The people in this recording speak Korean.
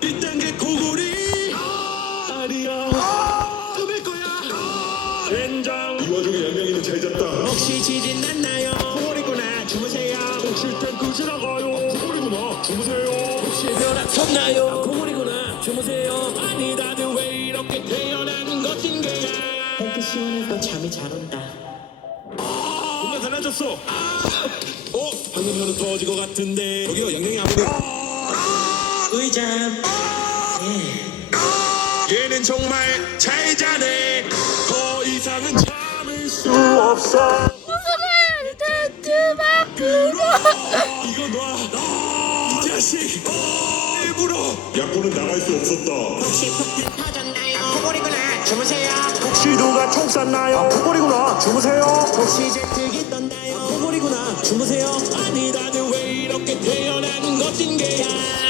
이딴 게 고골이 아니야. 꿈일 거야. 된장. 이 와중에 양양이는 잘 잤다. 혹시 지진 났나요? 고골이구나. 주무세요. 혹시 탱크 지나가요? 고골이구나. 주무세요. 혹시 벼락 쳤나요? 고골이구나. 주무세요. 아니 다들 왜 이렇게 태어나는 것인게야. 탱크 시원해서 잠이 잘 온다. 뭔가 달라졌어. 방금 전에 터질 것 같은데. 저기요 양양이 아버님. 의잠. 얘는 정말 잘 자네. 더 이상은 참을 수 없어. 텐트 밖으로. 이거 놔. 이 자식. 일부러. 약혼은 나갈 수 없었다. 혹시 폭탄 터졌나요? 코골이구나. 주무세요. 혹시 누가 총 쐈나요? 고골이구나. 주무세요. 혹시 제트기 떴나요? 고골이구나. 주무세요. 아니 다들 왜 이렇게 태어나는 것인게야.